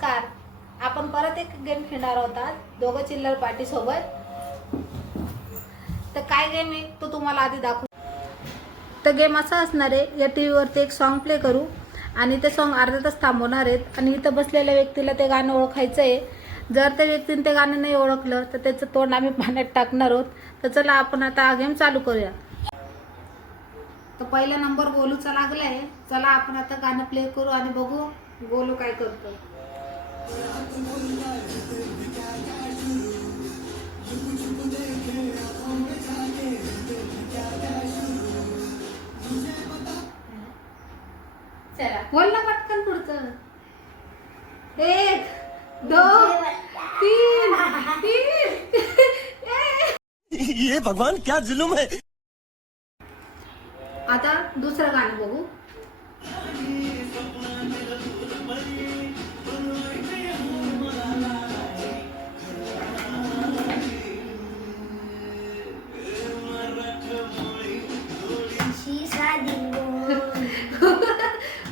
नमस्कार. आपण परत एक गेम खेळणार आहोत, दोघं चिल्लर पार्टी सोबत. तर काय गेम आहे तो तुम्हाला आधी दाखवू. तर गेम असा असणार आहे, या टीव्हीवरती एक सॉन्ग प्ले करू आणि ते सॉन्ग अर्धा तास थांबवणार आहेत आणि इथं बसलेल्या व्यक्तीला ते गाणं ओळखायचं आहे. जर त्या व्यक्तीने ते गाणं नाही ओळखलं तर त्याचं तोंड आम्ही पाण्यात टाकणार आहोत. तर चला आपण आता हा गेम चालू करूया. तर पहिला नंबर गोलूचा लागलाय. चला आपण आता गाणं प्ले करू आणि बघू गोलू काय करतो. चला बोल ना पटकन पुढचं. 1 2 3 ये भगवान क्या जुलुम है. आता दुसरं गाणं बघू.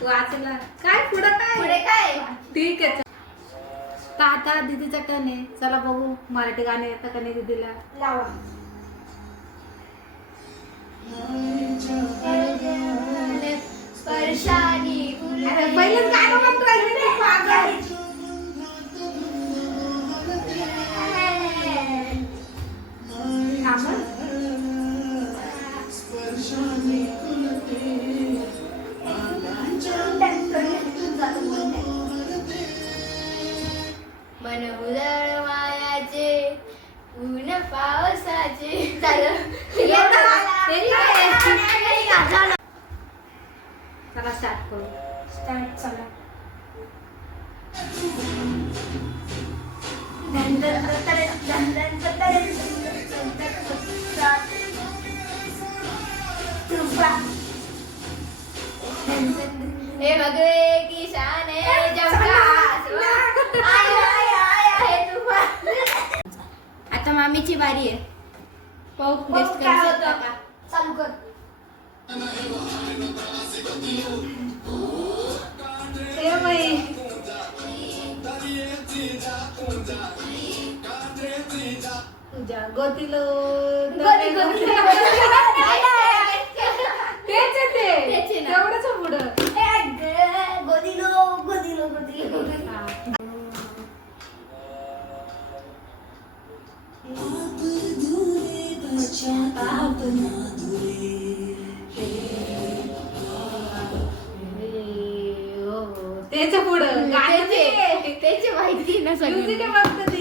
वाचला काय पुढे काय ठीक आहे. तर आता दीदीचा टर्न आहे. चला बघू मराठी गाणे येतं का नाही दीदीला. लावा. स्पर्शानी पहिलेच गाणं म्हणतो राहिली नाही पागल. मन उदळ मायाचे ऊन पावसाचे झालं. चला स्टार्ट करू. स्टार्ट चला. हे भगवे की शान है जमका. आता मामीची बारी आहे. पाहू गेस्ट काय करू होतं? शकता का. चालू कर. ए बाई तुझ्या गोतीलो गोदी, गोदी. तेच आहे ते. तेच आहे ना. तेवढंच आहे पुढं. गोदिलो गोदिलो गोदिलो. तेच आहे पुढं. गाणं त्याचे माहिती ना म्युझिक आहे फक्त ते.